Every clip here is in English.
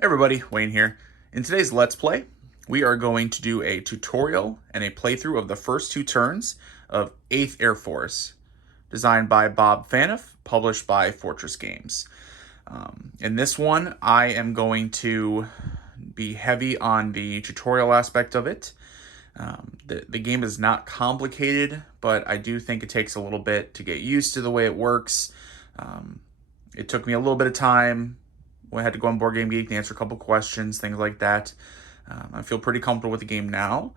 Hey everybody, Wayne here. In today's Let's Play, we are going to do a tutorial and a playthrough of the first two turns of 8th Air Force, designed by Bob Phaneuf, published by Fortress Games. In this one, I am going to be heavy on the tutorial aspect of it. The game is not complicated, but I do think it takes a little bit to get used to the way it works. It took me a little bit of time. I had to go on Board Game Geek and answer a couple questions, things like that. I feel pretty comfortable with the game now,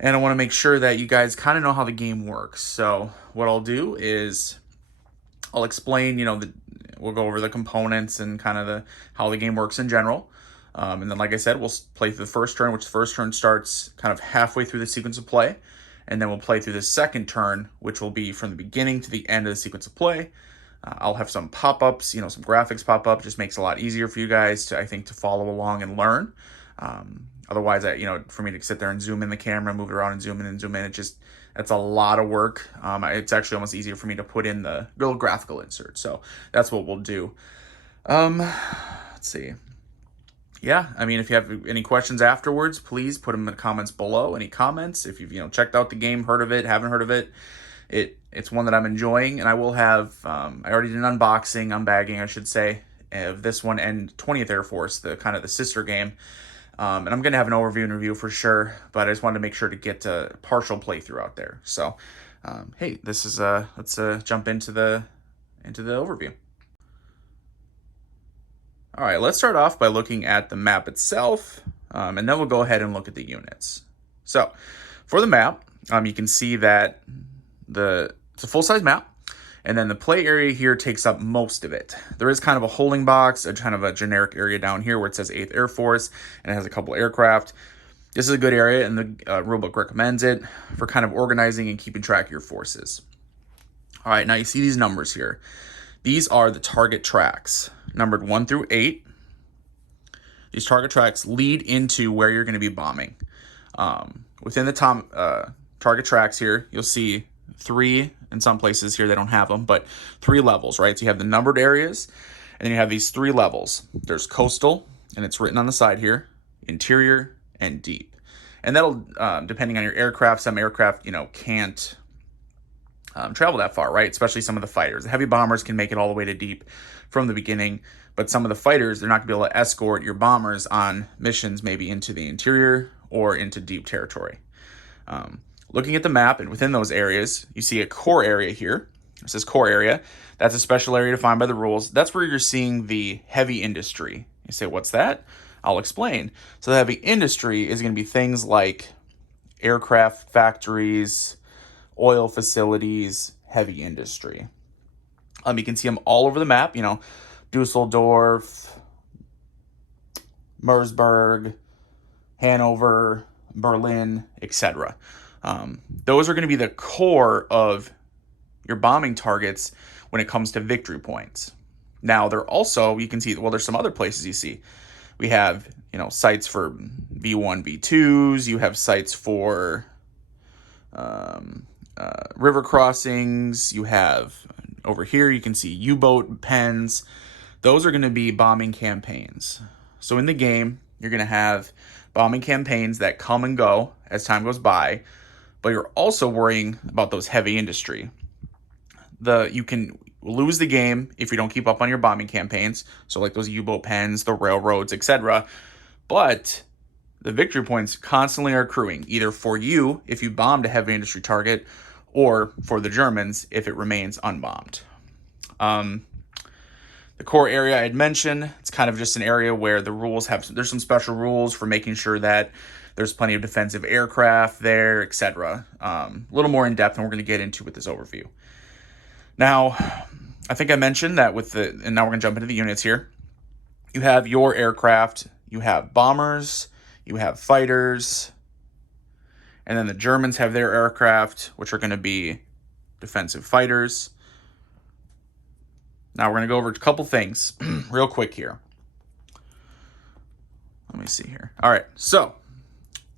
and I want to make sure that you guys kind of know how the game works. So what I'll do is I'll explain, we'll go over the components and kind of how the game works in general. And then, like I said, we'll play through the first turn, which the first turn starts kind of halfway through the sequence of play. And then we'll play through the second turn, which will be from the beginning to the end of the sequence of play. I'll have some pop-ups, some graphics pop up. Just makes it a lot easier for you guys to, I think, to follow along and learn. Otherwise, for me to sit there and zoom in the camera, move it around and zoom in, that's a lot of work. It's actually almost easier for me to put in the little graphical insert. So that's what we'll do. Let's see. Yeah, if you have any questions afterwards, please put them in the comments below. Any comments? If you've checked out the game, heard of it, haven't heard of it, it's one that I'm enjoying, and I will have. I already did an unbagging, I should say, of this one and 20th Air Force, the kind of the sister game. And I'm gonna have an overview and review for sure, but I just wanted to make sure to get a partial playthrough out there. So, hey, this is let's jump into the overview. All right, let's start off by looking at the map itself, and then we'll go ahead and look at the units. So, for the map, you can see that it's a full-size map, and then the play area here takes up most of it. There is kind of a holding box, a kind of a generic area down here where it says 8th Air Force, and it has a couple aircraft. This is a good area, and the rulebook recommends it for kind of organizing and keeping track of your forces. All right, now you see these numbers here. These are the target tracks, numbered 1 through 8. These target tracks lead into where you're going to be bombing. Within the target tracks here, you'll see 3, in some places here they don't have them, but 3 levels, right? So you have the numbered areas, and then you have these 3 levels. There's coastal, and it's written on the side here, interior, and deep. And that'll, depending on your aircraft, some aircraft, can't travel that far, right? Especially some of the fighters. The heavy bombers can make it all the way to deep from the beginning, but some of the fighters, they're not going to be able to escort your bombers on missions maybe into the interior or into deep territory. Looking at the map, and within those areas, you see a core area here. It says core area. That's a special area defined by the rules. That's where you're seeing the heavy industry. You say, what's that? I'll explain. So the heavy industry is going to be things like aircraft factories, oil facilities, heavy industry. You can see them all over the map, Dusseldorf, Mersburg, Hanover, Berlin, etc. Those are going to be the core of your bombing targets when it comes to victory points. Now, they're also, you can see, there's some other places you see. We have, sites for V1, V2s. You have sites for river crossings. You have, over here, you can see U-boat pens. Those are going to be bombing campaigns. So in the game, you're going to have bombing campaigns that come and go as time goes by, but you're also worrying about those heavy industry. You can lose the game if you don't keep up on your bombing campaigns, so like those U-boat pens, the railroads, etc. But the victory points constantly are accruing, either for you if you bombed a heavy industry target, or for the Germans if it remains unbombed. The core area I had mentioned, it's kind of just an area where the rules there's some special rules for making sure that there's plenty of defensive aircraft there, etc. A little more in depth, and we're going to get into with this overview. Now, I think I mentioned that and now we're going to jump into the units here. You have your aircraft, you have bombers, you have fighters, and then the Germans have their aircraft, which are going to be defensive fighters. Now we're going to go over a couple things real quick here. Let me see here. All right, so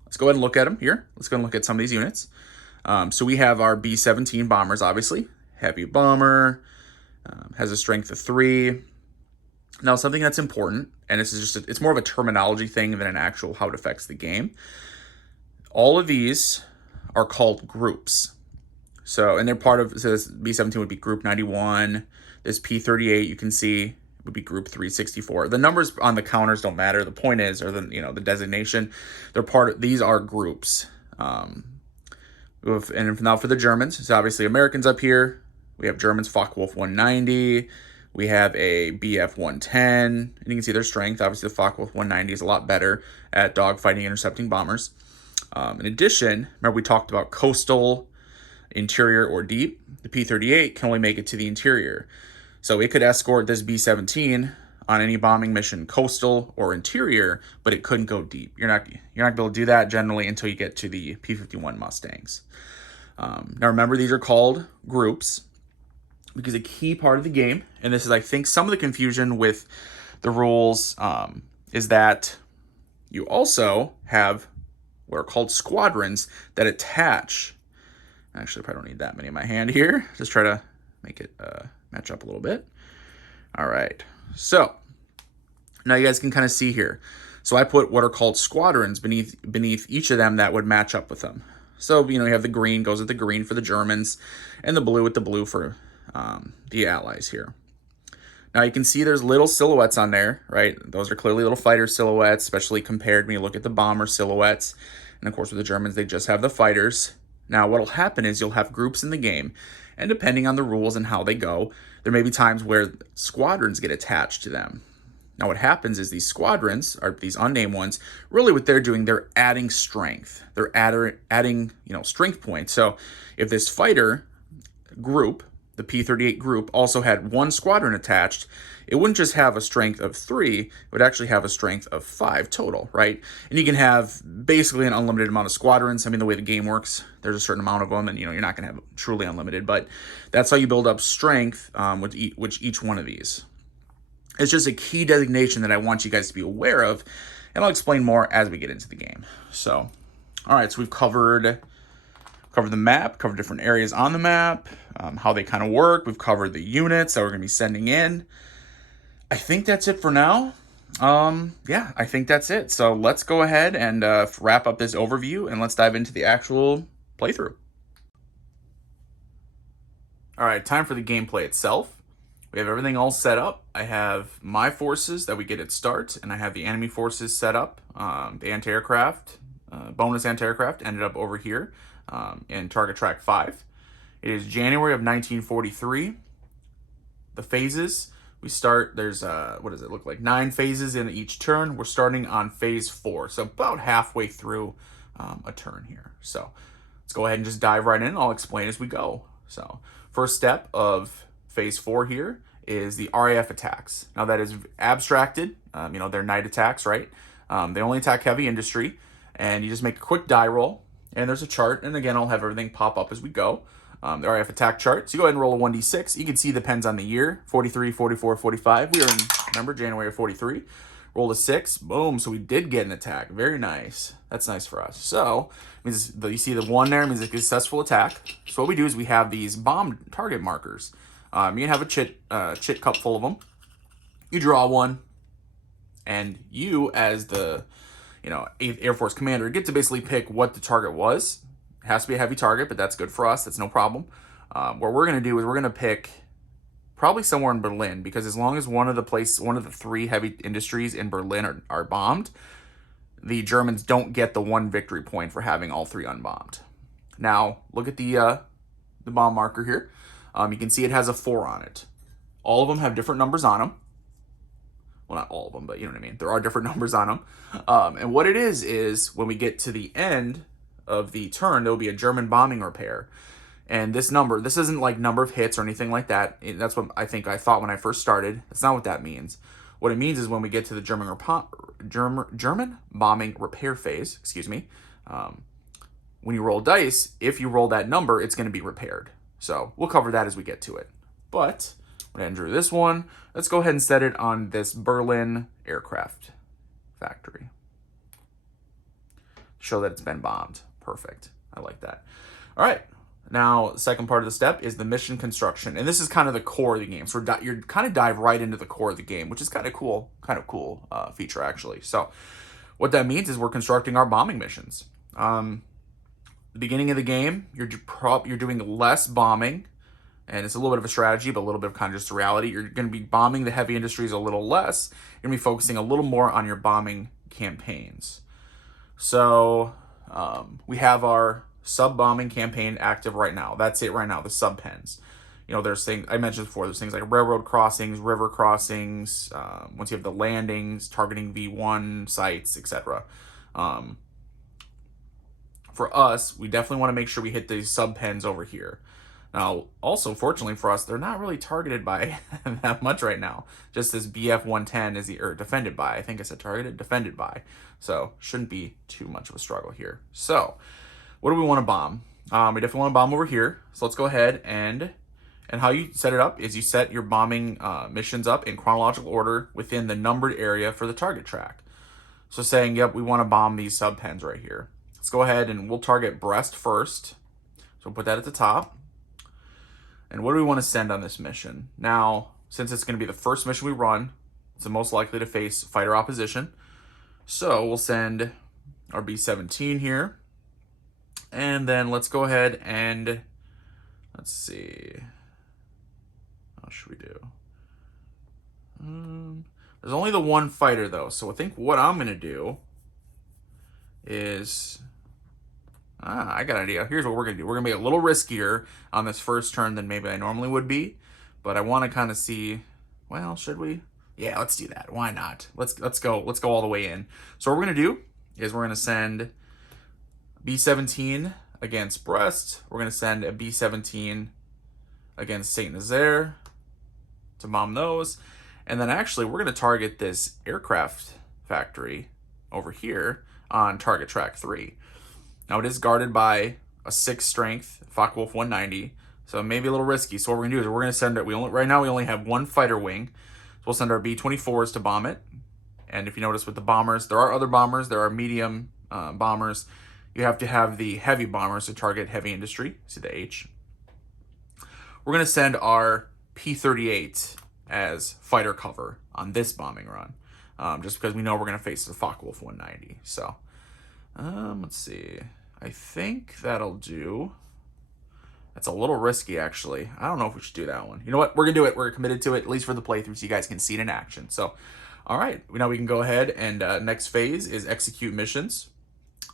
let's go ahead and look at them here. Let's go and look at some of these units. So we have our B-17 bombers, obviously. Heavy bomber, has a strength of 3. Now, something that's important, and this is just, it's more of a terminology thing than an actual how it affects the game. All of these are called groups. So, and they're part of, so this B17 would be group 91. This P38, you can see, would be group 364. The numbers on the counters don't matter. The point is, or the designation, they're part of, these are groups. And now for the Germans, so obviously Americans up here, we have Germans Focke-Wulf 190, we have a BF 110, and you can see their strength. Obviously the Focke-Wulf 190 is a lot better at dogfighting, intercepting bombers. In addition, remember we talked about coastal, interior, or deep. The P38 can only make it to the interior. So it could escort this B17 on any bombing mission, coastal or interior, but it couldn't go deep. You're not going to be able to do that generally until you get to the P51 Mustangs. Now remember, these are called groups because a key part of the game, and this is, I think, some of the confusion with the rules, is that you also have what are called squadrons that attach. Actually, I probably don't need that many in my hand here. Just try to make it match up a little bit. All right. So now you guys can kind of see here. So I put what are called squadrons beneath each of them that would match up with them. So, you have the green goes with the green for the Germans and the blue with the blue for the Allies here. Now you can see there's little silhouettes on there, right? Those are clearly little fighter silhouettes, especially compared when you look at the bomber silhouettes. And of course with the Germans, they just have the fighters. Now what'll happen is you'll have groups in the game, and depending on the rules and how they go, there may be times where squadrons get attached to them. Now what happens is these squadrons, or these unnamed ones, really what they're doing, they're adding strength. They're adding strength points. So if this fighter group, the P38 group, also had one squadron attached, it wouldn't just have a strength of 3, it would actually have a strength of 5 total, right? And you can have basically an unlimited amount of squadrons. I mean, the way the game works, there's a certain amount of them, and you're not going to have truly unlimited, but that's how you build up strength with each one of these. It's just a key designation that I want you guys to be aware of, and I'll explain more as we get into the game. So, all right, so we've covered the map, covered different areas on the map, how they kind of work. We've covered the units that we're going to be sending in. I think that's it for now. Yeah, I think that's it. So let's go ahead and wrap up this overview, and let's dive into the actual playthrough. All right, time for the gameplay itself. We have everything all set up. I have my forces that we get at start, and I have the enemy forces set up. The anti-aircraft, bonus anti-aircraft ended up over here in target track 5. It is January of 1943. The phases, we start, there's, what does it look like? 9 phases in each turn. We're starting on phase 4, so about halfway through a turn here. So let's go ahead and just dive right in. I'll explain as we go. So first step of phase 4 here is the RAF attacks. Now that is abstracted. They're night attacks, right? They only attack heavy industry, and you just make a quick die roll, and there's a chart, and again, I'll have everything pop up as we go. The RAF attack chart. So you go ahead and roll a 1d6. You can see depends on the year, 43, 44, 45. We are in, remember, January of 43. Roll a 6. Boom. So we did get an attack. Very nice. That's nice for us. So means you see the 1 there means a successful attack. So what we do is we have these bomb target markers. You can have a chit cup full of them. You draw one, and you, as the 8th Air Force commander, get to basically pick what the target was. It has to be a heavy target, but that's good for us. That's no problem. What we're going to do is we're going to pick probably somewhere in Berlin, because as long as one of the 3 heavy industries in Berlin are bombed, the Germans don't get the 1 victory point for having all 3 unbombed. Now, look at the bomb marker here. You can see it has a 4 on it. All of them have different numbers on them. Well, not all of them, but you know what I mean. There are different numbers on them. And what it is when we get to the end of the turn, there will be a German bombing repair. And this isn't like number of hits or anything like that. That's what I thought when I first started. That's not what that means. What it means is when we get to the German bombing repair phase, when you roll dice, if you roll that number, it's going to be repaired. So we'll cover that as we get to it. But I'm going to drew this one. Let's go ahead and set it on this Berlin aircraft factory. Show that it's been bombed. Perfect. I like that. All right. Now, the second part of the step is the mission construction, and this is kind of the core of the game. So you're kind of dive right into the core of the game, which is kind of cool feature actually. So what that means is we're constructing our bombing missions. The beginning of the game, you're doing less bombing, and it's a little bit of a strategy, but a little bit of kind of just a reality. You're going to be bombing the heavy industries a little less. You're going to be focusing a little more on your bombing campaigns. So we have our sub-bombing campaign active right now. That's it right now, the sub-pens. You know, there's things, I mentioned before, there's things like railroad crossings, river crossings, once you have the landings, targeting V1 sites, etc. For us, we definitely want to make sure we hit these sub-pens over here. Now, also, fortunately for us, they're not really targeted by that much right now. Just this BF 110 is defended by. I think I said targeted, defended by. So, shouldn't be too much of a struggle here. So, what do we want to bomb? We definitely want to bomb over here. So, let's go ahead and how you set it up is you set your bombing missions up in chronological order within the numbered area for the target track. So, saying, yep, we want to bomb these sub-pens right here. Let's go ahead and we'll target Brest first. So, we'll put that at the top. And what do we want to send on this mission? Now, since it's going to be the first mission we run, it's the most likely to face fighter opposition. So we'll send our B-17 here. And then let's go ahead and, let's see. How should we do? There's only the one fighter though. So I think what I'm going to do is... I got an idea. Here's what we're going to do. We're going to be a little riskier on this first turn than maybe I normally would be. But I want to kind of see, well, should we? Yeah, let's do that. Why not? Let's go all the way in. So what we're going to do is we're going to send B-17 against Brest. We're going to send a B-17 against Saint Nazaire to bomb those. And then actually we're going to target this aircraft factory over here on target track 3. Now, it is guarded by a 6 strength Focke-Wulf 190, so maybe a little risky. So what we're going to do is we're going to send it. Right now we only have one fighter wing, so we'll send our B-24s to bomb it. And if you notice with the bombers, there are other bombers. There are medium bombers. You have to have the heavy bombers to target heavy industry. See the H. We're going to send our P-38 as fighter cover on this bombing run, just because we know we're going to face the Focke-Wulf 190. So let's see. I think that'll do. That's a little risky, actually. I don't know if we should do that one. You know what? We're going to do it. We're committed to it, at least for the playthrough, so you guys can see it in action. So, all right. Now we can go ahead and next phase is execute missions.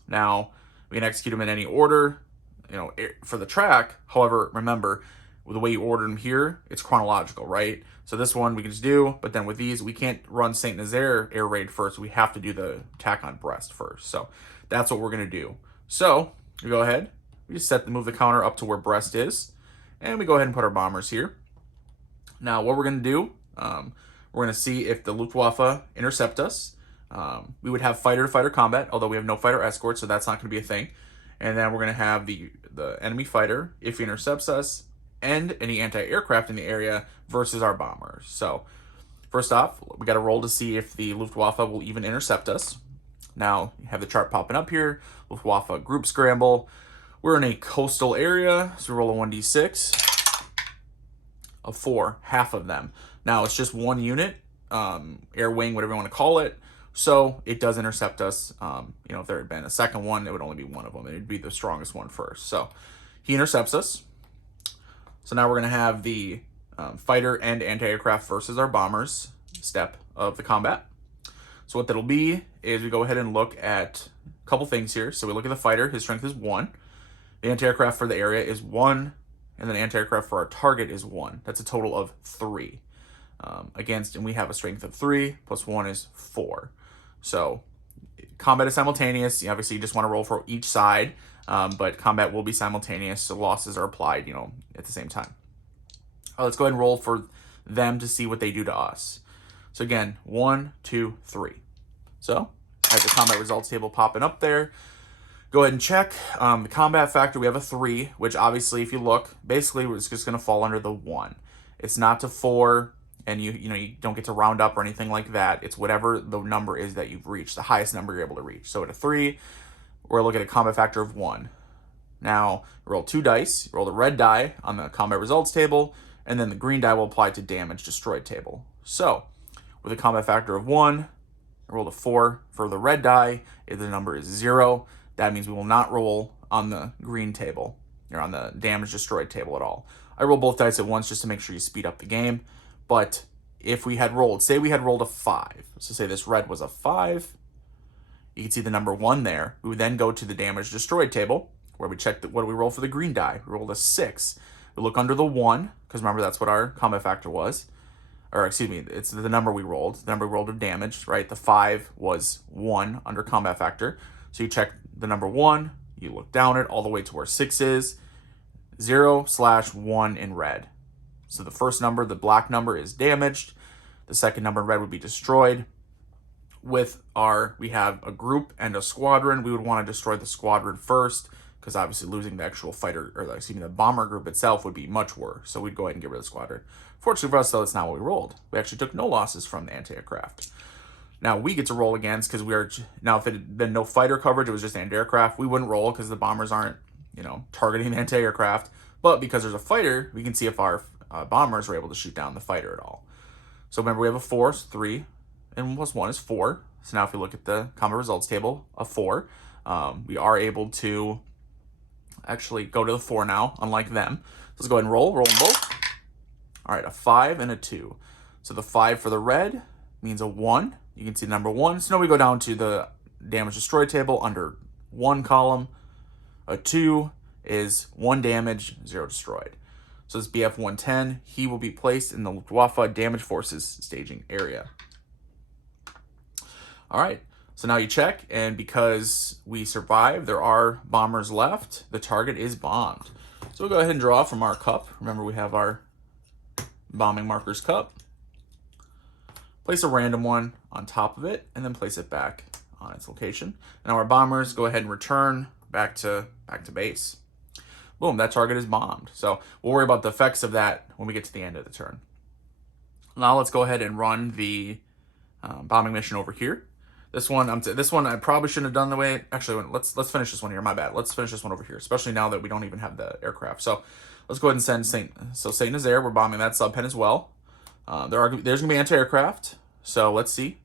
Now, we can execute them in any order, you know, for the track. However, remember, the way you order them here, it's chronological, right? So this one we can just do, but then with these, we can't run Saint Nazaire air raid first. We have to do the attack on Brest first. So that's what we're going to do. So we go ahead, we just move the counter up to where Brest is, and we go ahead and put our bombers here. Now what we're going to do, we're going to see if the Luftwaffe intercept us. We would have fighter-to-fighter combat, although we have no fighter escort, so that's not going to be a thing. And then we're going to have the enemy fighter, if he intercepts us, and any anti-aircraft in the area versus our bombers. So first off, we got to roll to see if the Luftwaffe will even intercept us. Now, you have the chart popping up here. Luftwaffe group scramble. We're in a coastal area, so we roll a 1d6 of 4, half of them. Now, it's just one unit, air wing, whatever you want to call it. So it does intercept us. You know, if there had been a second one, it would only be one of them. It'd be the strongest one first. So he intercepts us. So now we're going to have the fighter and anti-aircraft versus our bombers step of the combat. So what that'll be is we go ahead and look at a couple things here. So we look at the fighter, his strength is 1. The anti-aircraft for the area is 1. And then anti-aircraft for our target is 1. That's a total of 3. And we have a strength of 3, plus 1 is 4. So combat is simultaneous. Obviously, you just want to roll for each side, but combat will be simultaneous, so losses are applied, you know, at the same time. Let's go ahead and roll for them to see what they do to us. So again, 1, 2, 3. So I have the combat results table popping up there. Go ahead and check. The combat factor, we have a 3, which obviously, if you look, basically it's just going to fall under the 1. It's not to 4, and you don't get to round up or anything like that. It's whatever the number is that you've reached, the highest number you're able to reach. So at a 3, we're looking at a combat factor of 1. Now, roll 2 dice. Roll the red die on the combat results table, and then the green die will apply to damage destroyed table. So, with a combat factor of 1, I rolled a 4 for the red die. If the number is 0, that means we will not roll on the green table, or on the damage destroyed table at all. I roll both dice at once just to make sure you speed up the game, but if we had rolled, say we had rolled a 5, so say this red was a 5, you can see the number 1 there. We would then go to the damage destroyed table, where we check what do we roll for the green die. We rolled a 6. We look under the 1, because remember that's what our combat factor was. Or excuse me, it's the number we rolled. The number we rolled of damage, right? The 5 was 1 under combat factor. So you check the number 1, you look down it all the way to where 6 is, 0/1 in red. So the first number, the black number, is damaged. The second number in red would be destroyed. We have a group and a squadron. We would want to destroy the squadron first, because obviously losing the actual fighter, or the bomber group itself would be much worse. So we'd go ahead and get rid of the squadron. Fortunately for us, though, that's not what we rolled. We actually took no losses from the anti-aircraft. Now we get to roll against, because now if it had been no fighter coverage, it was just anti-aircraft, we wouldn't roll because the bombers aren't, targeting the anti-aircraft. But because there's a fighter, we can see if our bombers are able to shoot down the fighter at all. So remember, we have a 4, so 3, and plus 1 is 4. So now if we look at the combat results table, a 4, we are able to actually go to the 4 now, unlike them. So let's go ahead and roll them both. All right, a 5 and a 2. So the 5 for the red means a 1. You can see number 1. So now we go down to the damage destroyed table under 1 column. A 2 is 1 damage, 0 destroyed. So this BF 110, he will be placed in the Luftwaffe Damage Forces staging area. All right, so now you check, and because we survived, there are bombers left, the target is bombed. So we'll go ahead and draw from our cup. Remember, we have our bombing markers cup. Place a random one on top of it, and then place it back on its location. And now our bombers go ahead and return back to base. Boom, that target is bombed. So we'll worry about the effects of that when we get to the end of the turn. Now let's go ahead and run the bombing mission over here. This one I probably shouldn't have done the way. Actually, let's finish this one here. My bad. Let's finish this one over here, especially now that we don't even have the aircraft. So let's go ahead and send Satan. So Satan is there. We're bombing that subpen as well. There's gonna be anti-aircraft. So let's see.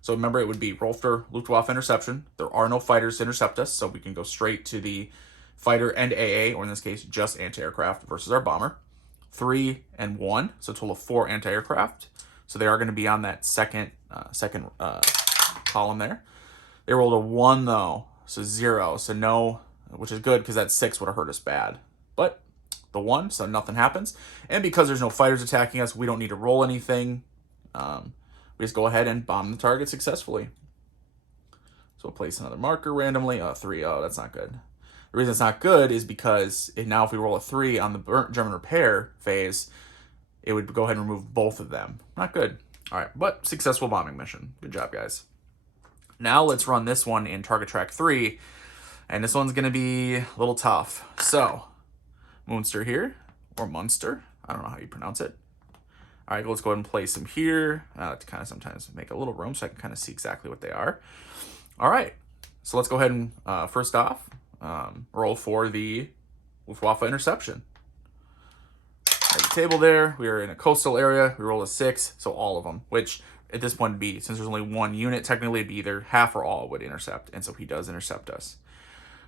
So remember, it would be roll for Luftwaffe interception. There are no fighters to intercept us, so we can go straight to the fighter and AA, or in this case, just anti-aircraft versus our bomber. 3 and 1, so a total of 4 anti-aircraft. So they are going to be on that second column there. They rolled a 1 though, so 0, so no, which is good because that 6 would have hurt us bad. But the 1, so nothing happens. And because there's no fighters attacking us, we don't need to roll anything. We just go ahead and bomb the target successfully. So we'll place another marker randomly. 3, that's not good. The reason it's not good is because now if we roll a 3 on the German repair phase, it would go ahead and remove both of them. Not good. All right, but successful bombing mission. Good job, guys. Now let's run this one in target track 3, and this one's going to be a little tough. So, Munster here, or Munster. I don't know how you pronounce it. All right, let's go ahead and place them here to kind of sometimes make a little room so I can kind of see exactly what they are. All right, so let's go ahead and first off, roll for the Luftwaffe interception. At the table there, we are in a coastal area. We roll a 6, so all of them, which at this point would be, since there's only 1 unit, technically it'd be either half or all would intercept, and so he does intercept us.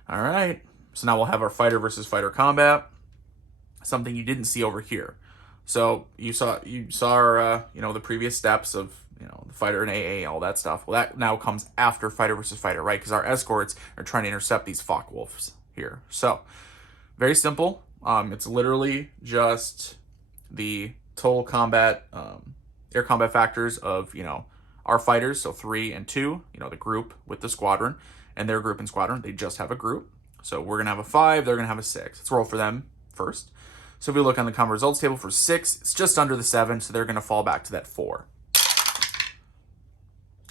All right, so now we'll have our fighter versus fighter combat. Something you didn't see over here. So you saw our, the previous steps of, the fighter and AA, all that stuff. Well, that now comes after fighter versus fighter, right? Because our escorts are trying to intercept these Focke-Wulfs here. So, very simple. It's literally just the total combat, air combat factors of, our fighters, so 3 and 2, the group with the squadron, and their group and squadron, they just have a group. So we're going to have a 5, they're going to have a 6. Let's roll for them first. So if we look on the combat results table for 6, it's just under the 7, so they're going to fall back to that 4.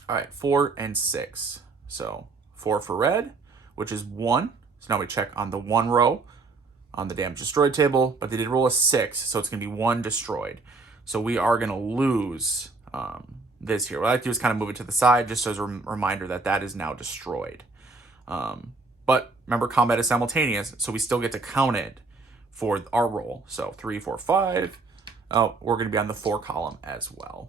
All right, 4 and 6. So 4 for red, which is 1. So now we check on the 1 row on the damage destroyed table, but they did roll a 6, so it's going to be 1 destroyed. So we are going to lose this here. What I like to do is kind of move it to the side just as a reminder that that is now destroyed. But remember, combat is simultaneous, so we still get to count it for our roll. So 3, 4, 5. Oh, we're going to be on the 4 column as well.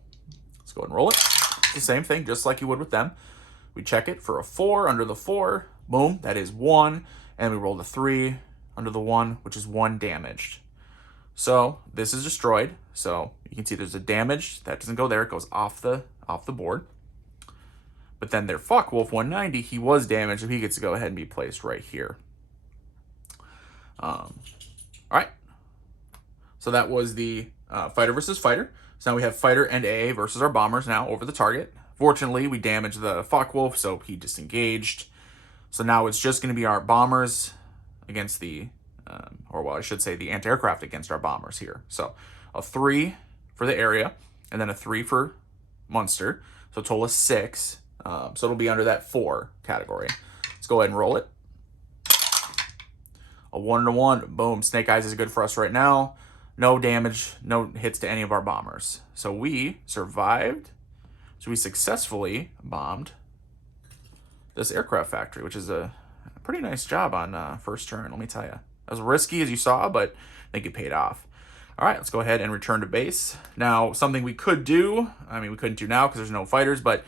Let's go ahead and roll it. It's the same thing, just like you would with them. We check it for a 4 under the 4. Boom, that is 1. And we roll the 3 under the 1, which is 1 damaged. So this is destroyed. So you can see there's a damage. That doesn't go there. It goes off the board. But then their Focke-Wulf 190, he was damaged, so he gets to go ahead and be placed right here. All right. So that was the fighter versus fighter. So now we have fighter and AA versus our bombers now over the target. Fortunately, we damaged the Focke-Wulf, so he disengaged. So now it's just going to be our bombers against the, or well, I should say the anti-aircraft against our bombers here. So a 3 for the area, and then a 3 for Munster. So a total of 6. So it'll be under that 4 category. Let's go ahead and roll it. A 1-1. Boom. Snake Eyes is good for us right now. No damage, no hits to any of our bombers. So we survived. So we successfully bombed this aircraft factory, which is a pretty nice job on first turn, let me tell you. As risky as you saw, but I think it paid off. All right, let's go ahead and return to base. Now, something we could do, I mean, we couldn't do now because there's no fighters, but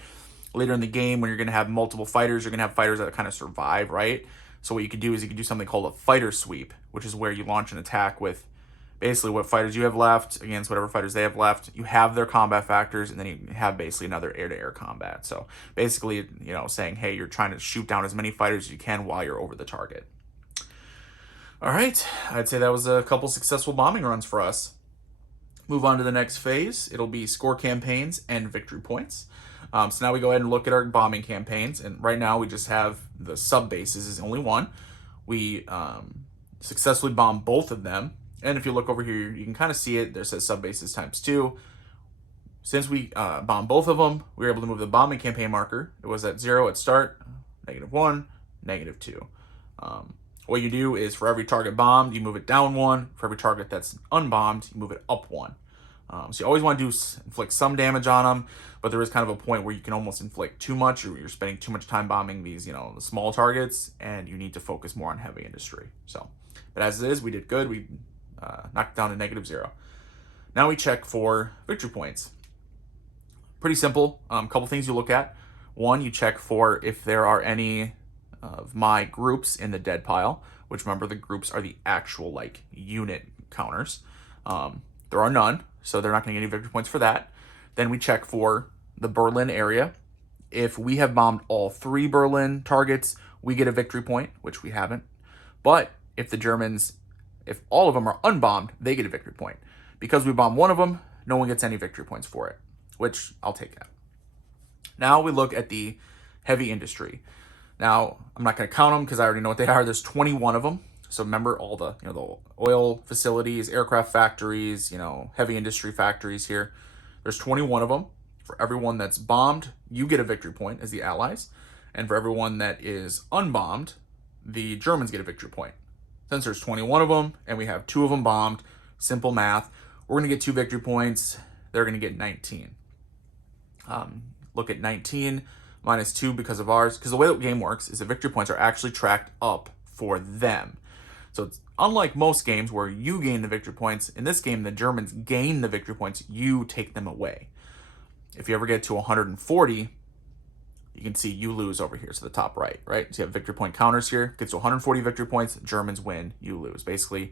later in the game, when you're going to have multiple fighters, you're going to have fighters that kind of survive, right? So what you could do is you could do something called a fighter sweep, which is where you launch an attack with basically what fighters you have left against whatever fighters they have left. You have their combat factors, and then you have basically another air-to-air combat. So basically, you know, saying, hey, you're trying to shoot down as many fighters as you can while you're over the target. All right, I'd say that was a couple successful bombing runs for us. Move on to the next phase. It'll be score campaigns and victory points. So now we go ahead and look at our bombing campaigns, and right now we just have the sub bases is only one. We successfully bombed both of them. And if you look over here, you can kind of see it. There says sub-bases ×2. Since we bombed both of them, we were able to move the bombing campaign marker. It was at 0 at start, -1, -2. What you do is for every target bombed, you move it down 1. For every target that's unbombed, you move it up 1. So you always want to inflict some damage on them, but there is kind of a point where you can almost inflict too much, or you're spending too much time bombing these, you know, the small targets, and you need to focus more on heavy industry. So, but as it is, we did good. We knocked it down to -0. Now we check for victory points. Pretty simple. Couple things you look at. One, you check for if there are any of my groups in the dead pile, which remember the groups are the actual like unit counters. There are none, so they're not going to get any victory points for that. Then we check for the Berlin area. If we have bombed all 3 Berlin targets, we get a victory point, which we haven't. But if the Germans, if all of them are unbombed, they get a victory point. Because we bombed one of them, no one gets any victory points for it, which I'll take that. Now we look at the heavy industry. Now, I'm not going to count them because I already know what they are. There's 21 of them. So remember all the, you know, the oil facilities, aircraft factories, you know, heavy industry factories here. There's 21 of them. For everyone that's bombed, you get a victory point as the Allies. And for everyone that is unbombed, the Germans get a victory point. Since there's 21 of them and we have 2 of them bombed, simple math, we're going to get 2 victory points. They're going to get 19. Look at 19 minus 2 because of ours. Because the way the game works is the victory points are actually tracked up for them. So it's unlike most games where you gain the victory points. In this game, the Germans gain the victory points. You take them away. If you ever get to 140, you can see you lose over here, so the top right? So you have victory point counters here. Gets to 140 victory points, Germans win, you lose. Basically,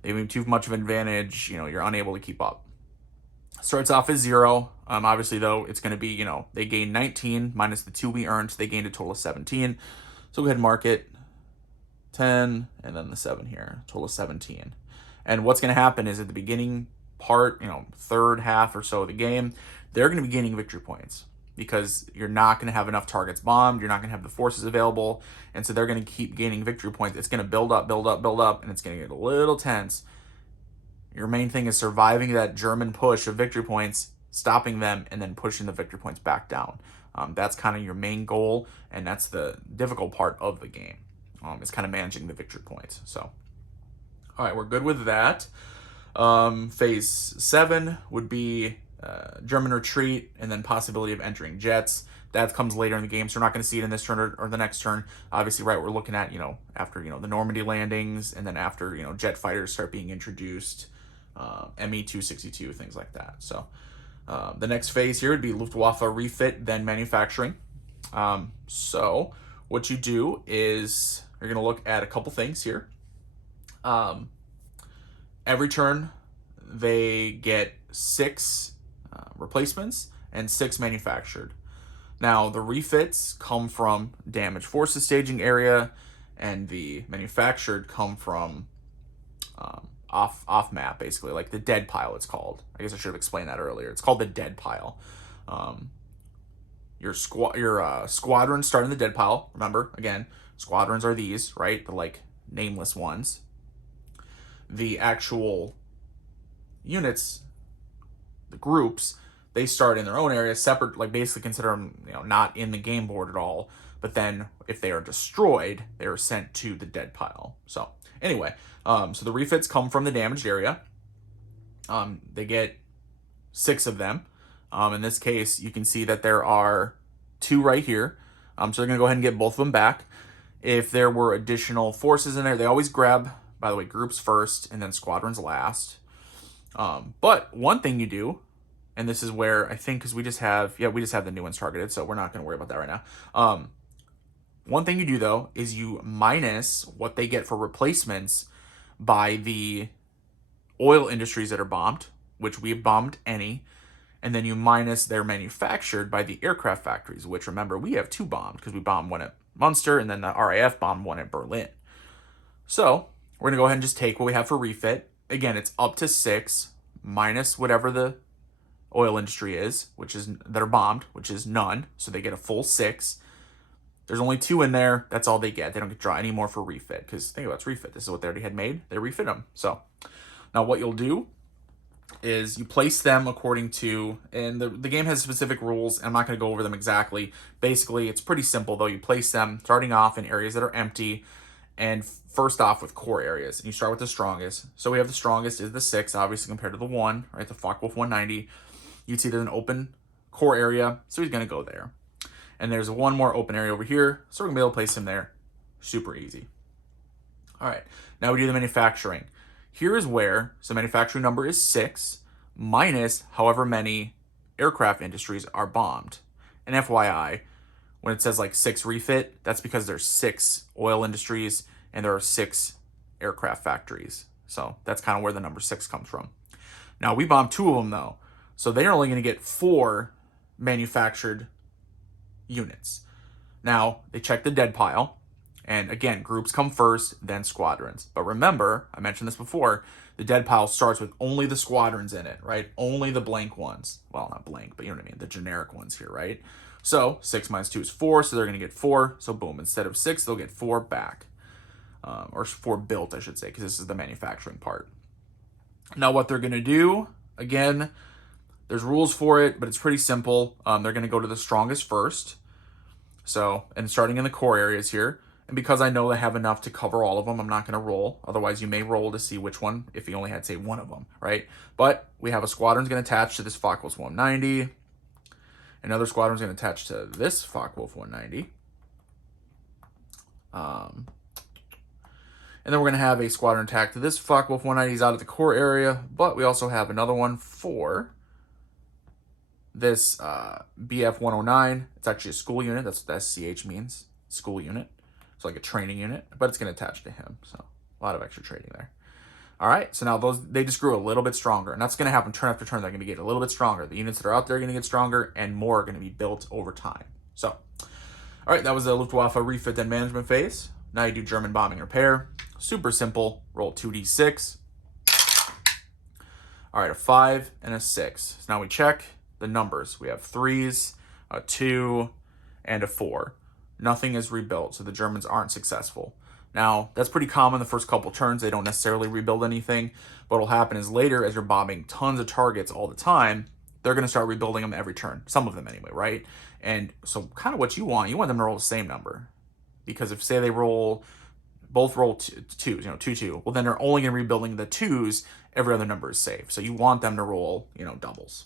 they have too much of an advantage, you know, you're unable to keep up. Starts off as 0. Obviously, though, it's going to be, you know, they gain 19 minus the 2 we earned, so they gained a total of 17. So go ahead and mark it, 10, and then the 7 here, total of 17. And what's going to happen is at the beginning part, you know, third half or so of the game, they're going to be gaining victory points, because you're not going to have enough targets bombed, you're not going to have the forces available, and so they're going to keep gaining victory points. It's going to build up, and it's going to get a little tense. Your main thing is surviving that German push of victory points, stopping them, and then pushing the victory points back down. That's kind of your main goal, and that's the difficult part of the game, is kind of managing the victory points. So, all right, we're good with that. Phase 7 would be German retreat, and then possibility of entering jets that comes later in the game, so we're not going to see it in this turn or the next turn. Obviously, right, we're looking at, after, the Normandy landings, and then after, jet fighters start being introduced, ME-262, things like that. So the next phase here would be Luftwaffe refit, then manufacturing. So what you do is you're going to look at a couple things here. Every turn, they get 6 replacements and 6 manufactured. Now, the refits come from damaged forces staging area, and the manufactured come from off map, basically, like the dead pile, it's called. I guess I should have explained that earlier. It's called the dead pile. Your squadrons start in the dead pile. Remember, again, squadrons are these, right? The nameless ones. The actual units, the groups, they start in their own area, separate, basically consider them, not in the game board at all. But then if they are destroyed, they are sent to the dead pile. So anyway, so the refits come from the damaged area. They get 6 of them. In this case, you can see that there are 2 right here. So they're going to go ahead and get both of them back. If there were additional forces in there, they always grab, by the way, groups first and then squadrons last. But one thing you do, and this is where I think, because we just have the new ones targeted, so we're not going to worry about that right now. One thing you do, though, is you minus what they get for replacements by the oil industries that are bombed, which we bombed any, and then you minus their manufactured by the aircraft factories, which, remember, we have 2 bombed, because we bombed one at Munster, and then the RAF bombed one at Berlin. So we're going to go ahead and just take what we have for refit. Again, it's up to 6, minus whatever the oil industry is, that are bombed, which is none. So they get a full 6. There's only 2 in there. That's all they get. They don't get to draw any more for refit, because think about it, it's refit. This is what they already had made. They refit them. So now what you'll do is you place them according to, and the game has specific rules, and I'm not going to go over them exactly. Basically, it's pretty simple, though. You place them starting off in areas that are empty, and first off with core areas, and you start with the strongest. So we have the strongest is the 6, obviously, compared to the 1, right? The Focke-Wulf 190. You'd see there's an open core area, so he's going to go there. And there's one more open area over here, so we're going to be able to place him there. Super easy. All right, now we do the manufacturing. Here is where, so manufacturing number is 6, minus however many aircraft industries are bombed. And FYI, when it says 6 refit, that's because there's 6 oil industries and there are 6 aircraft factories. So that's kind of where the number 6 comes from. Now, we bombed 2 of them, though. So they're only going to get 4 manufactured units. Now, they check the dead pile. And again, groups come first, then squadrons. But remember, I mentioned this before, the dead pile starts with only the squadrons in it, right? Only the blank ones. Well, not blank, but you know what I mean? The generic ones here, right? So 6 minus 2 is 4, so they're going to get 4. So boom, instead of 6, they'll get 4 back. Or 4 built, I should say, because this is the manufacturing part. Now what they're going to do, again, there's rules for it, but it's pretty simple. They're going to go to the strongest first. So, and starting in the core areas here. And because I know they have enough to cover all of them, I'm not going to roll. Otherwise, you may roll to see which one, if you only had, say, one of them, right? But we have a squadron's going to attach to this Focke-Wulf 190. Another squadron's going to attach to this Focke-Wulf 190. And then we're going to have a squadron attack to this Focke-Wulf 190. He's out of the core area. But we also have another one for this BF 109. It's actually a school unit. That's what SCH means. School unit. It's like a training unit, but it's going to attach to him. So a lot of extra trading there. All right, so now they just grew a little bit stronger, and that's going to happen turn after turn. They're going to get a little bit stronger. The units that are out there are going to get stronger, and more are going to be built over time. So, all right, that was the Luftwaffe refit and management phase. Now you do German bombing repair. Super simple. Roll 2d6. All right, a 5 and a 6. So now we check the numbers. We have 3s, a 2, and a 4. Nothing is rebuilt, so the Germans aren't successful. Now, that's pretty common the first couple turns. They don't necessarily rebuild anything. What will happen is later, as you're bombing tons of targets all the time, they're going to start rebuilding them every turn. Some of them anyway, right? And so kind of what you want them to roll the same number. Because if, say, they both roll twos, 2-2, well, then they're only going to be rebuilding the 2s. Every other number is safe. So you want them to roll, doubles.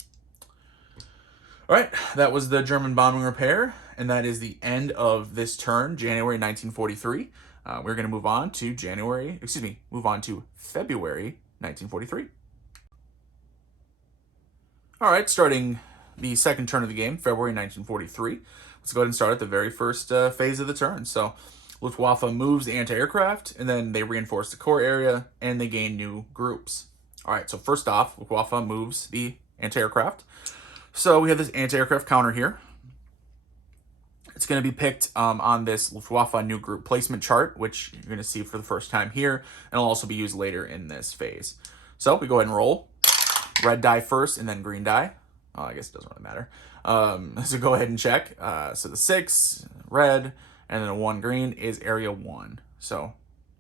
All right, that was the German bombing repair, and that is the end of this turn, January 1943. We're going to move on to February 1943. All right, starting the second turn of the game, February 1943. Let's go ahead and start at the very first phase of the turn. So Luftwaffe moves the anti-aircraft, and then they reinforce the core area, and they gain new groups. All right, so first off, Luftwaffe moves the anti-aircraft. So we have this anti-aircraft counter here. It's going to be picked on this Luftwaffe new group placement chart, which you're going to see for the first time here, and it'll also be used later in this phase. So we go ahead and roll. Red die first, and then green die. Oh, I guess it doesn't really matter. So go ahead and check. So the 6, red, and then a 1 green is area 1. So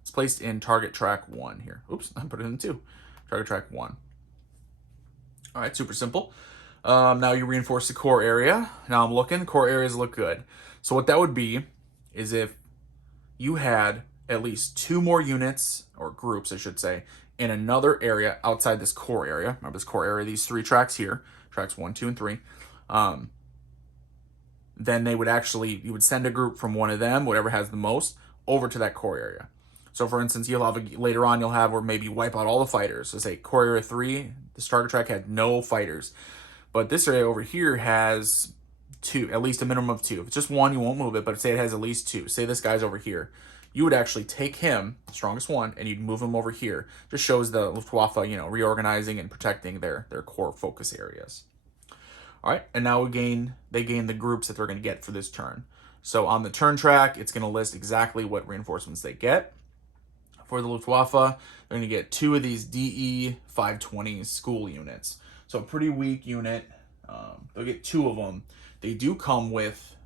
it's placed in target track 1 here. Oops, I put it in 2. Target track 1. All right, super simple. Now you reinforce the core area. Now I'm looking, core areas look good. So what that would be is if you had at least 2 more units, or groups I should say, in another area outside this core area. Remember this core area, these 3 tracks here, tracks 1, 2, and 3. Then you would send a group from one of them, whatever has the most, over to that core area. So for instance, later on you'll have where maybe you wipe out all the fighters. So say core area 3, this target track had no fighters. But this area over here has 2, at least a minimum of 2. If it's just 1, you won't move it, but say it has at least 2. Say this guy's over here. You would actually take him, strongest one, and you'd move him over here. Just shows the Luftwaffe, reorganizing and protecting their core focus areas. All right, and now they gain the groups that they're going to get for this turn. So on the turn track, it's going to list exactly what reinforcements they get. For the Luftwaffe, they're going to get 2 of these DE 520 school units. So a pretty weak unit. They'll get 2 of them. They do come with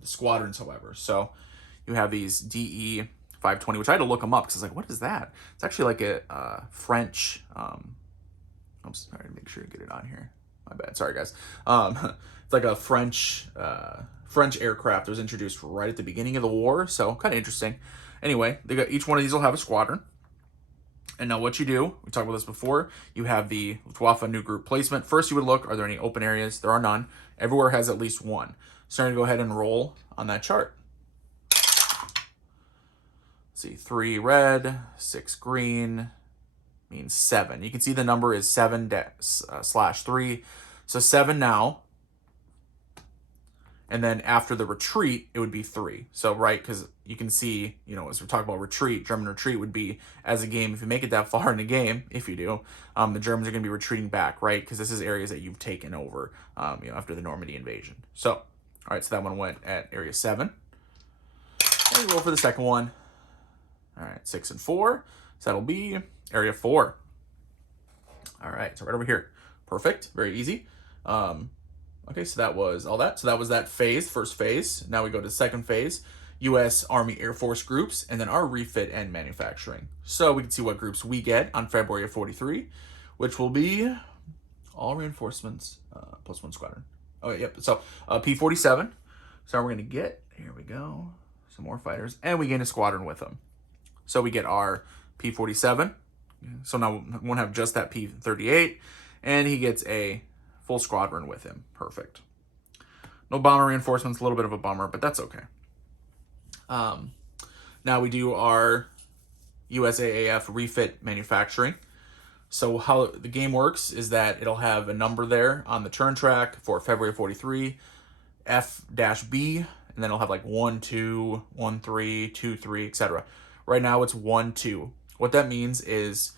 the squadrons, however. So you have these DE 520, which I had to look them up because I was like, what is that? It's actually like a French. I'm sorry to make sure you get it on here. My bad. Sorry, guys. It's like a French aircraft that was introduced right at the beginning of the war. So kind of interesting. Anyway, each one of these will have a squadron. And now what you do, we talked about this before, you have the Luftwaffe new group placement. First you would look, are there any open areas? There are none. Everywhere has at least 1. So I'm going to go ahead and roll on that chart. Let's see, 3 red, 6 green, means 7. You can see the number is 7/3. So 7 now. And then after the retreat, it would be 3. So, right, because you can see, as we're talking about retreat, German retreat would be, as a game, if you make it that far in the game, if you do, the Germans are going to be retreating back, right? Because this is areas that you've taken over, after the Normandy invasion. So, all right, so that one went at area 7. And we roll for the second one. All right, 6 and 4. So that'll be area 4. All right, so right over here. Perfect, very easy. Okay, so that was all that. So that was that phase, first phase. Now we go to the second phase, U.S. Army Air Force groups, and then our refit and manufacturing. So we can see what groups we get on February of 43, which will be all reinforcements plus 1 squadron. Oh, yep. So P-47. So we're going to get, here we go, some more fighters, and we gain a squadron with them. So we get our P-47. So now we won't have just that P-38, and he gets a full squadron with him. Perfect. No bomber reinforcements, a little bit of a bummer, but that's okay. Now we do our USAAF refit manufacturing. So how the game works is that it'll have a number there on the turn track for February 43, F-B, and then it'll have like 1, 2, 1, 3, 2, 3, etc. Right now it's 1, 2. What that means is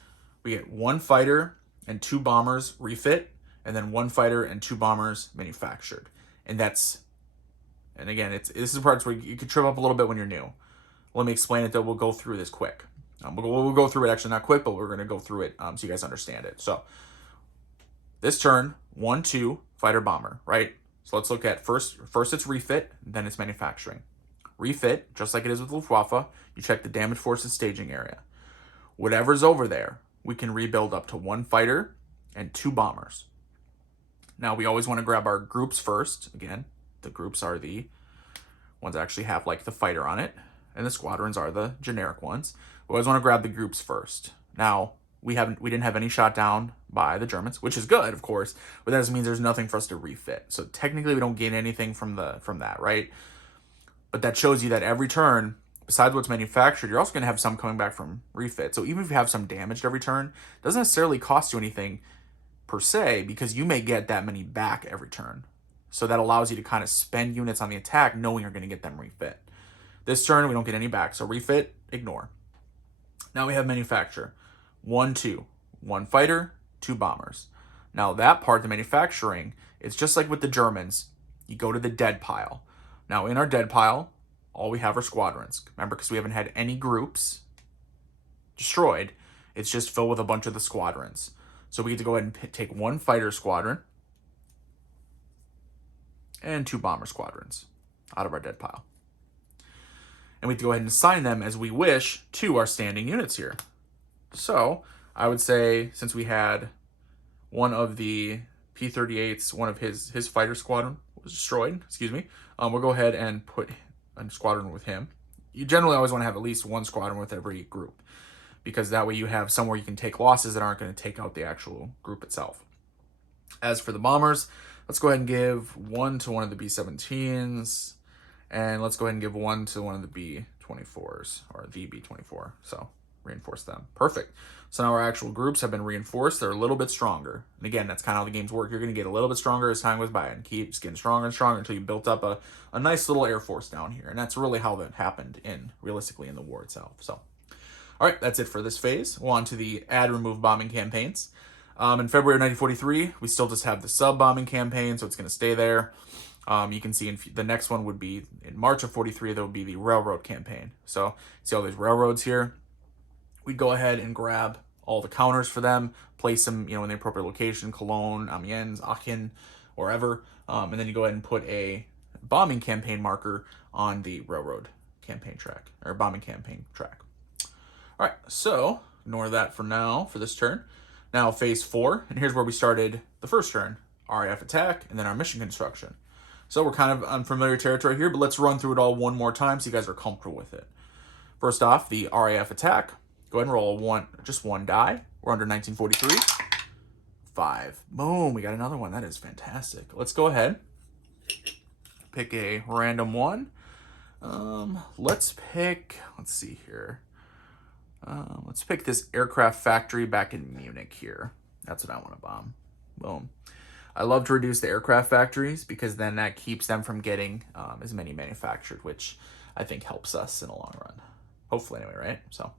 we get 1 fighter and 2 bombers refit, and then 1 fighter and 2 bombers manufactured. And again, this is the parts where you could trip up a little bit when you're new. Let me explain it, though. We'll go through this quick. We'll go through it, actually not quick, but we're going to go through it so you guys understand it. So this turn, 1, 2, fighter bomber, right? So let's look at first it's refit, then it's manufacturing. Refit, just like it is with Luftwaffe, you check the damage forces staging area. Whatever's over there, we can rebuild up to 1 fighter and 2 bombers. Now, we always want to grab our groups first. Again, the groups are the ones that actually have like the fighter on it, and the squadrons are the generic ones. We always want to grab the groups first. Now, we didn't have any shot down by the Germans, which is good, of course, but that doesn't mean there's nothing for us to refit. So technically we don't gain anything from that, right? But that shows you that every turn, besides what's manufactured, you're also going to have some coming back from refit. So even if you have some damaged every turn, it doesn't necessarily cost you anything per se, because you may get that many back every turn. So that allows you to kind of spend units on the attack knowing you're going to get them refit. This turn, we don't get any back, so refit, ignore. Now we have manufacture. 1, 2. 1 fighter, 2 bombers. Now that part, the manufacturing, it's just like with the Germans. You go to the dead pile. Now in our dead pile, all we have are squadrons. Remember, because we haven't had any groups destroyed, it's just filled with a bunch of the squadrons. So we get to go ahead and take 1 fighter squadron and 2 bomber squadrons out of our dead pile. And we have to go ahead and assign them as we wish to our standing units here. So I would say, since we had one of the P-38s, one of his fighter squadron was destroyed, we'll go ahead and put a squadron with him. You generally always want to have at least 1 squadron with every group, because that way you have somewhere you can take losses that aren't going to take out the actual group itself. As for the bombers, let's go ahead and give 1 to one of the B-17s, and let's go ahead and give 1 to one of the B-24s, or the B-24, so reinforce them. Perfect. So now our actual groups have been reinforced. They're a little bit stronger. And again, that's kind of how the games work. You're going to get a little bit stronger as time goes by and keeps getting stronger and stronger until you built up a nice little air force down here. And that's really how that happened realistically in the war itself. So, all right, that's it for this phase. We'll on to the add remove bombing campaigns. In February of 1943, we still just have the sub bombing campaign, so it's going to stay there. You can see the next one would be in March of 43, there would be the railroad campaign. So see all these railroads here? We'd go ahead and grab all the counters for them, place them, in the appropriate location, Cologne, Amiens, Aachen, wherever, and then you go ahead and put a bombing campaign marker on the railroad campaign track, or bombing campaign track. All right, so ignore that for now for this turn. Now phase 4, and here's where we started the first turn, RAF attack, and then our mission construction. So we're kind of on familiar territory here, but let's run through it all one more time so you guys are comfortable with it. First off, the RAF attack. Go ahead and roll just one die. We're under 1943. 5. Boom, we got another one. That is fantastic. Let's go ahead. Pick a random one. Let's see here. Let's pick this aircraft factory back in Munich here. That's what I want to bomb. Boom. I love to reduce the aircraft factories because then that keeps them from getting as many manufactured, which I think helps us in the long run. Hopefully anyway, right? So,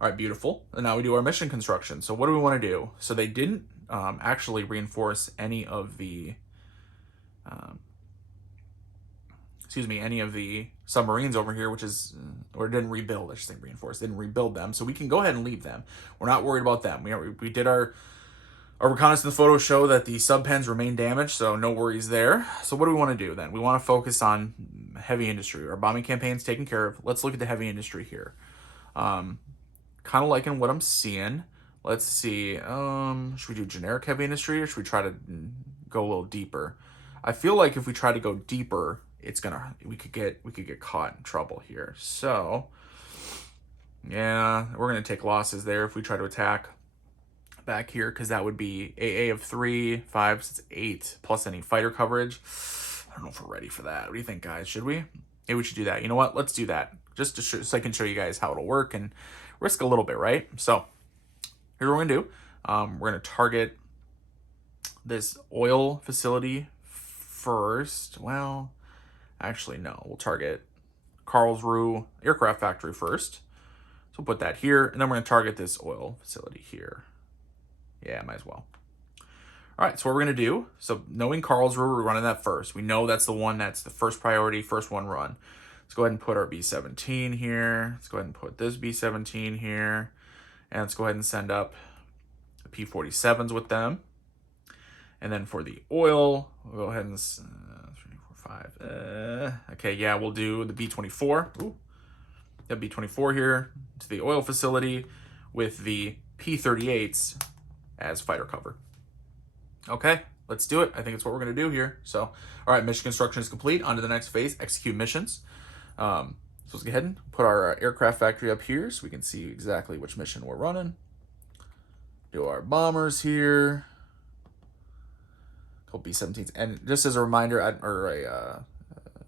all right, beautiful. And now we do our mission construction. So what do we want to do? So they didn't actually reinforce any of the, any of the submarines over here, or didn't rebuild, I should say reinforce, didn't rebuild them. So we can go ahead and leave them. We're not worried about them. We did our reconnaissance photos show that the subpens remain damaged, so no worries there. So what do we want to do then? We want to focus on heavy industry. Our bombing campaign's taken care of. Let's look at the heavy industry here. Kind of liking what I'm seeing. Let's see. Should we do generic heavy industry, or should we try to go a little deeper? I feel like if we try to go deeper, we could get caught in trouble here. So yeah, we're gonna take losses there if we try to attack back here, because that would be AA of 3, 5, 6, 8, plus any fighter coverage. I don't know if we're ready for that. What do you think, guys? Should we? Maybe we should do that. You know what? Let's do that. Just so I can show you guys how it'll work and risk a little bit, right? So here's what we're going to do. We're going to target this oil facility first. Well, actually, no. We'll target Karlsruhe aircraft factory first. So we'll put that here, and then we're going to target this oil facility here. Yeah, might as well. All right, so what we're going to do, so knowing Karlsruhe, we're running that first. We know that's the one that's the first priority, first one run. Let's go ahead and put our B-17 here. Let's go ahead and put this B-17 here. And let's go ahead and send up the P-47s with them. And then for the oil, we'll go ahead and 3, 4, 5. Okay, yeah, we'll do the B-24. Ooh, the B-24 here to the oil facility with the P-38s as fighter cover. Okay, let's do it. I think it's what we're going to do here. So, all right, mission construction is complete. On to the next phase, execute missions. So let's go ahead and put our aircraft factory up here so we can see exactly which mission we're running. Do our bombers here. Couple B-17s. And just as a reminder, or a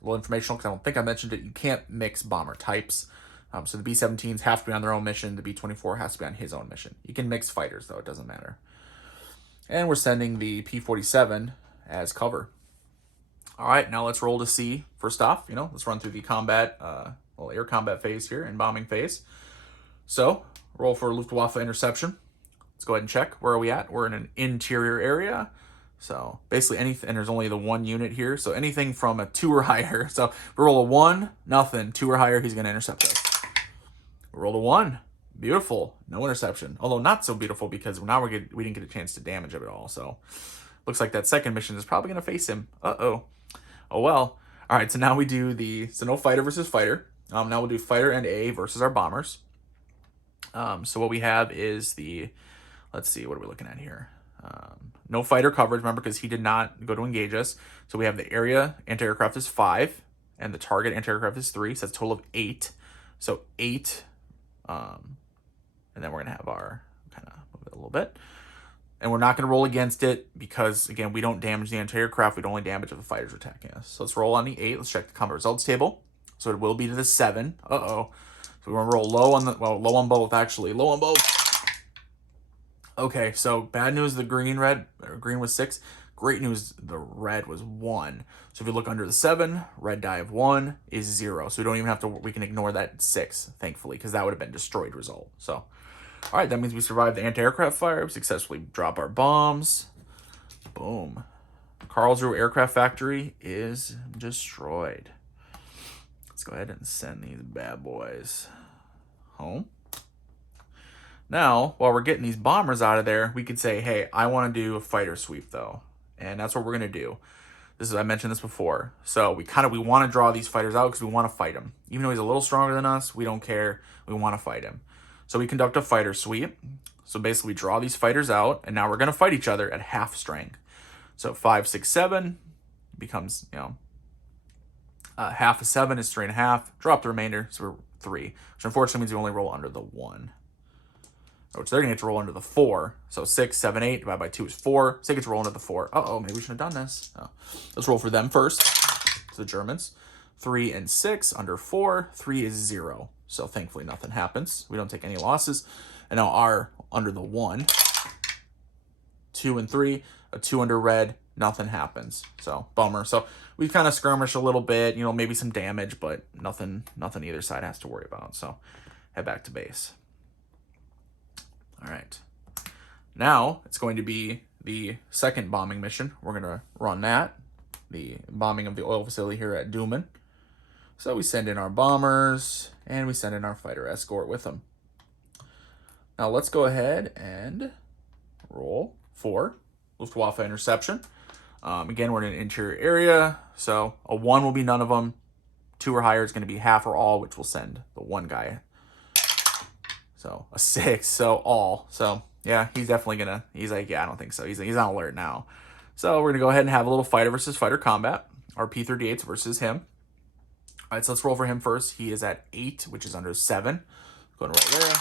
little informational, because I don't think I mentioned it, you can't mix bomber types. So the B-17s have to be on their own mission. The B-24 has to be on his own mission. You can mix fighters, though. It doesn't matter. And we're sending the P-47 as cover. All right, now let's roll to C first off. Let's run through the combat, little air combat phase here and bombing phase. So roll for Luftwaffe interception. Let's go ahead and check. Where are we at? We're in an interior area. So basically anything, and there's only the one unit here. So anything from a 2 or higher. So we roll a 1, nothing. 2 or higher, he's going to intercept us. We rolled a 1. Beautiful. No interception. Although not so beautiful because now we didn't get a chance to damage him at all. So looks like that second mission is probably going to face him. Uh-oh. Oh, well. All right, so now we do so no fighter versus fighter. Now we'll do fighter and A versus our bombers. So what we have is let's see, what are we looking at here? No fighter coverage, remember, because he did not go to engage us. So we have the area anti-aircraft is 5, and the target anti-aircraft is 3, so that's a total of 8. So 8, and then we're going to have our, kind of move it a little bit. And we're not going to roll against it because, again, we don't damage the anti-aircraft. We'd only damage if the fighter's attacking us. So let's roll on the 8. Let's check the combat results table. So it will be to the 7. Uh-oh. So we want to roll low on both, actually. Low on both. Okay, so bad news, the green was 6. Great news, the red was 1. So if you look under the 7, red die of 1 is 0. So we don't even have to, we can ignore that 6, thankfully, because that would have been destroyed result. So, all right, that means we survived the anti-aircraft fire. We successfully drop our bombs. Boom. Karlsruhe Aircraft Factory is destroyed. Let's go ahead and send these bad boys home. Now, while we're getting these bombers out of there, we could say, hey, I want to do a fighter sweep, though. And that's what we're going to do. I mentioned this before. So we want to draw these fighters out because we want to fight him. Even though he's a little stronger than us, we don't care. We want to fight him. So we conduct a fighter sweep. So basically we draw these fighters out, and now we're going to fight each other at half strength. So 5, 6, 7 becomes, half of 7 is 3.5. Drop the remainder, so we're 3. Which unfortunately means we only roll under the 1. Which they're going to get to roll under the 4. So 6, 7, 8 divided by 2 is 4. So they get to roll under the 4. Uh-oh, maybe we shouldn't have done this. Oh. Let's roll for them first. To the Germans. 3 and 6 under 4. 3 is 0. So thankfully nothing happens. We don't take any losses. And now our under the 1. 2 and 3. A 2 under red. Nothing happens. So bummer. So we kind of skirmish a little bit. Maybe some damage, but nothing either side has to worry about. So head back to base. All right. Now it's going to be the second bombing mission. We're going to run that. The bombing of the oil facility here at Duman. So we send in our bombers and we send in our fighter escort with them. Now let's go ahead and roll for Luftwaffe interception. Again, we're in an interior area. So a 1 will be none of them. 2 or higher is going to be half or all, which will send the 1 guy. So a 6, so all. So yeah, he's definitely gonna, he's like, yeah, I don't think so. He's on alert now. So we're gonna go ahead and have a little fighter versus fighter combat. Our P-38s versus him. All right, so let's roll for him first. He is at 8, which is under 7. Go and roll there.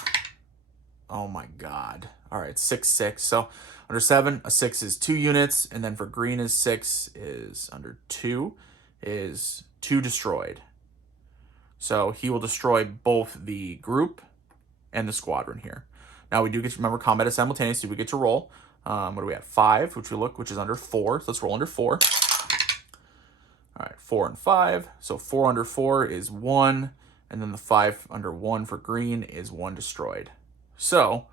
Oh my God. All right, 6, 6. So under 7, a 6 is 2 units, and then for green is 6 is under 2 is 2 destroyed. So he will destroy both the group and the squadron here. Now we do get to remember combat is simultaneous, so we get to roll. What do we have? 5, which is under 4. So let's roll under 4. All right, 4 and 5. So 4 under 4 is 1, and then the 5 under 1 for green is 1 destroyed. So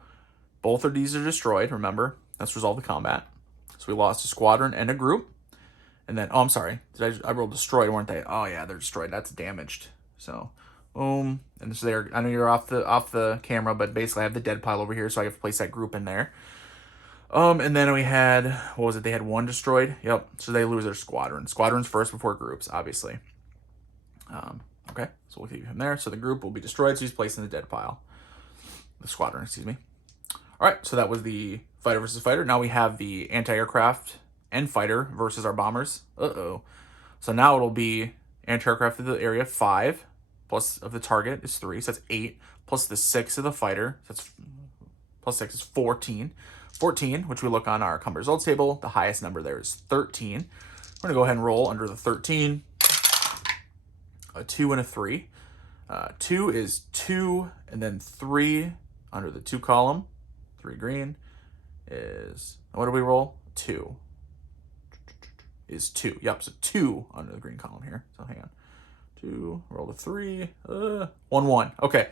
both of these are destroyed. Remember, let's resolve the combat. So we lost a squadron and a group, and then I'm sorry, I rolled destroyed, weren't they? Oh yeah, they're destroyed. That's damaged. So. Boom. And so there, I know you're off the camera, but basically I have the dead pile over here, so I have to place that group in there. And then we had, what was it? They had 1 destroyed. Yep. So they lose their squadron. Squadrons first before groups, obviously. Okay. So we'll keep him there. So the group will be destroyed, so he's placed in the dead pile. The squadron, excuse me. All right. So that was the fighter versus fighter. Now we have the anti-aircraft and fighter versus our bombers. Uh-oh. So now it'll be anti-aircraft of the area 5. Plus of the target is 3, so that's 8. Plus the 6 of the fighter, that's plus 6 is 14. 14, which we look on our combat results table. The highest number there is 13. We're going to go ahead and roll under the 13. A 2 and a 3. 2 is 2, and then 3 under the 2 column. 3 green is, what do we roll? 2. Is 2. Yep, so 2 under the green column here. So hang on. 2, roll a 3. 1, 1. Okay.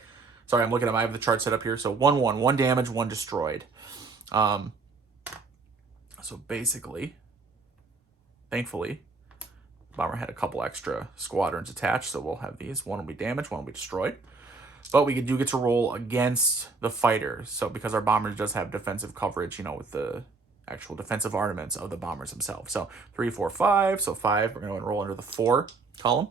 Sorry, I'm looking at I have the chart set up here. So 1, 1. 1 damage, 1 destroyed. So basically, thankfully, Bomber had a couple extra squadrons attached, so we'll have these. One will be damaged, one will be destroyed. But we do get to roll against the fighter. So because our Bomber does have defensive coverage, you know, with the actual defensive armaments of the Bombers themselves. So 3, 4, 5. So 5, we're going to roll under the 4 column.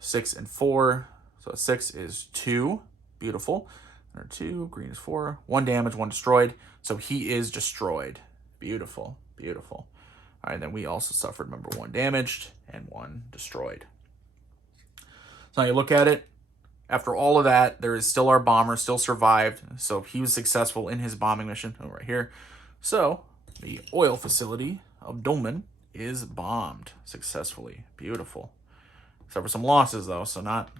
6 and 4. So 6 is 2. Beautiful. Under 2, green is 4. 1 damage, 1 destroyed. So he is destroyed. Beautiful. Beautiful. All right, then we also suffered, remember, 1 damaged and 1 destroyed. So now you look at it. After all of that, there is still our Bomber, still survived. So he was successful in his bombing mission. Oh, right here. So the oil facility of Dolman is bombed successfully. Beautiful. Except for some losses, though, so not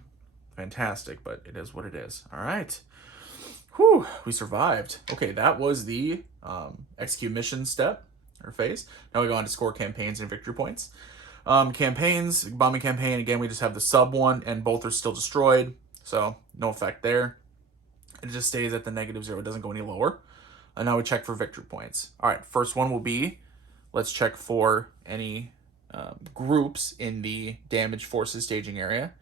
fantastic, but it is what it is. All right. Whew, we survived. Okay, that was the execute mission step, or phase. Now we go on to score campaigns and victory points. Campaigns, bombing campaign, again, we just have the sub one, and both are still destroyed, so no effect there. It just stays at the -0. It doesn't go any lower. And now we check for victory points. All right, first one will be, let's check for any groups in the damaged forces staging area.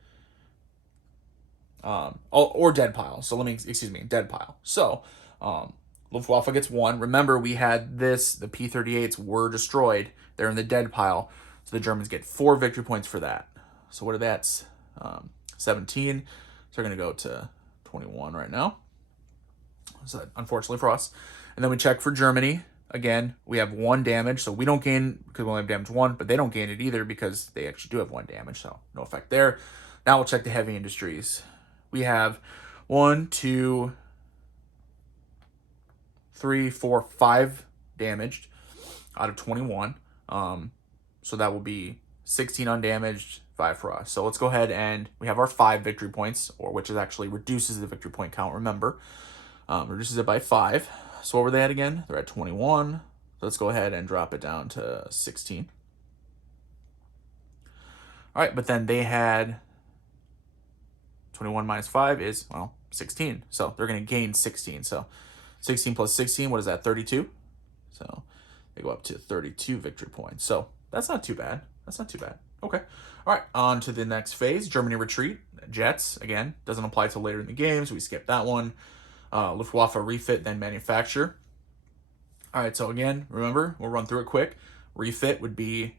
Or dead pile. So dead pile. So, Luftwaffe gets 1. Remember, we had the P-38s were destroyed. They're in the dead pile. So the Germans get 4 victory points for that. So what are that's 17. So we're going to go to 21 right now. So unfortunately for us. And then we check for Germany. Again, we have 1 damage. So we don't gain, because we only have damage 1, but they don't gain it either because they actually do have 1 damage. So no effect there. Now we'll check the heavy industries. We have 1, 2, 3, 4, 5 damaged out of 21. So that will be 16 undamaged, 5 for us. So let's go ahead and we have our 5 victory points, or which is actually reduces the victory point count, remember. Reduces it by 5. So what were they at again? They're at 21. So let's go ahead and drop it down to 16. All right, but then they had 21 minus 5 is, well, 16. So they're going to gain 16. So 16 plus 16, what is that, 32? So they go up to 32 victory points. So that's not too bad. That's not too bad. Okay. All right, on to the next phase. Germany retreat. Jets, again, doesn't apply till later in the game, so we skip that one. Luftwaffe refit, then manufacture. All right, so again, remember, we'll run through it quick. Refit would be,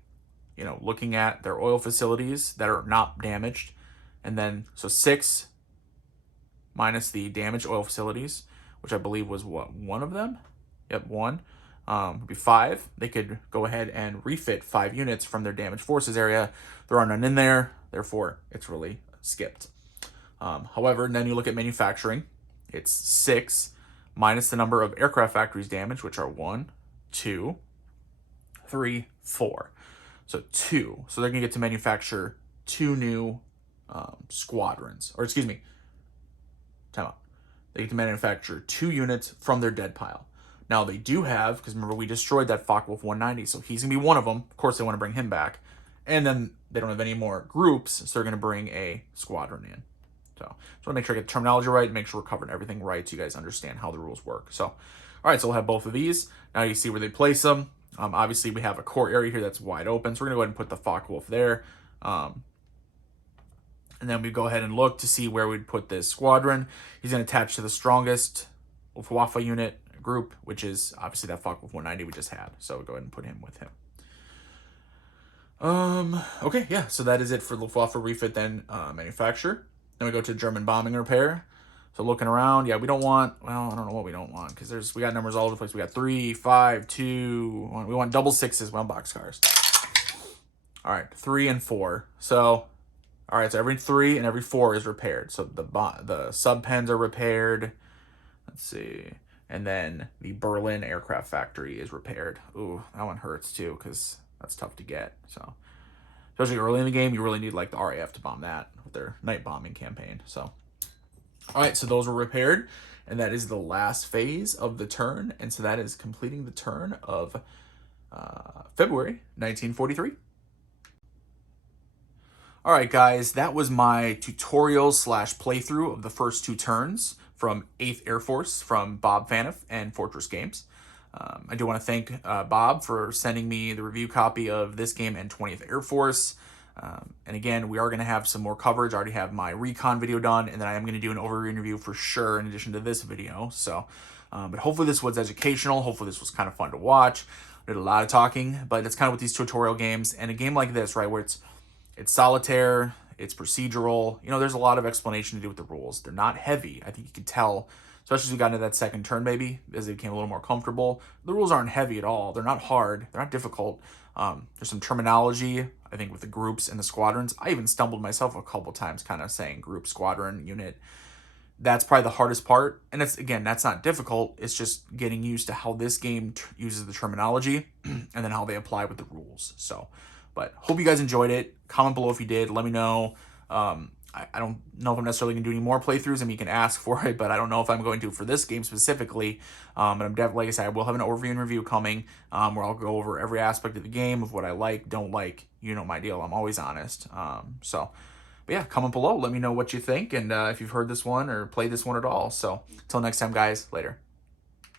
you know, looking at their oil facilities that are not damaged. And then, so 6 minus the damaged oil facilities, which I believe was what, 1 of them? Yep, 1. Would be 5. They could go ahead and refit 5 units from their damaged forces area. There are none in there, therefore it's really skipped. However, then you look at manufacturing. It's 6 minus the number of aircraft factories damaged, which are 1, 2, 3, 4. So 2. So they're going to get to manufacture 2 new squadrons. Or excuse me, time out. They get to manufacture 2 units from their dead pile. Now they do have, because remember we destroyed that Focke-Wulf 190, so he's going to be one of them. Of course they want to bring him back. And then they don't have any more groups, so they're going to bring a squadron in. So just want to make sure I get the terminology right and make sure we're covering everything right so you guys understand how the rules work. So, all right, so we'll have both of these. Now you see where they place them. Obviously, we have a core area here that's wide open, so we're going to go ahead and put the Focke-Wulf there. And then we go ahead and look to see where we'd put this squadron. He's going to attach to the strongest Luftwaffe unit group, which is obviously that Focke-Wulf 190 we just had. So we'll go ahead and put him with him. Okay, yeah, so that is it for Luftwaffe refit, then manufacture. Then we go to German bombing repair. So looking around, yeah, we don't want, well, I don't know what we don't want, because we got numbers all over the place. We got 3, 5, 2, 1. We want double 6s, well, boxcars. All right, 3 and 4. So, all right, so every 3 and every 4 is repaired. So the sub pens are repaired. Let's see. And then the Berlin aircraft factory is repaired. Ooh, that one hurts too, because that's tough to get. So, especially early in the game, you really need like the RAF to bomb that with their night bombing campaign. So, all right, so those were repaired, and that is the last phase of the turn. And so that is completing the turn of February 1943. All right, guys, that was my tutorial slash playthrough of the first 2 turns from 8th Air Force from Bob Phaneuf and Fortress Games. I do want to thank Bob for sending me the review copy of this game and 20th Air Force. And again, we are going to have some more coverage. I already have my recon video done, and then I am going to do an overview interview for sure in addition to this video. So, but hopefully this was educational. Hopefully this was kind of fun to watch. I did a lot of talking, but that's kind of what these tutorial games and a game like this, right, where it's solitaire, it's procedural. You know, there's a lot of explanation to do with the rules. They're not heavy. I think you can tell, especially as we got into that second turn, maybe, as it became a little more comfortable. The rules aren't heavy at all. They're not hard. They're not difficult. There's some terminology, I think, with the groups and the squadrons. I even stumbled myself a couple times kind of saying group, squadron, unit. That's probably the hardest part. And it's, again, that's not difficult. It's just getting used to how this game uses the terminology and then how they apply with the rules. So, but hope you guys enjoyed it. Comment below if you did. Let me know. I don't know if I'm necessarily going to do any more playthroughs. I mean, you can ask for it, but I don't know if I'm going to for this game specifically. But I'm definitely, like I said, I will have an overview and review coming where I'll go over every aspect of the game, of what I like, don't like. You know my deal. I'm always honest. But yeah, comment below. Let me know what you think and if you've heard this one or played this one at all. So until next time, guys, later.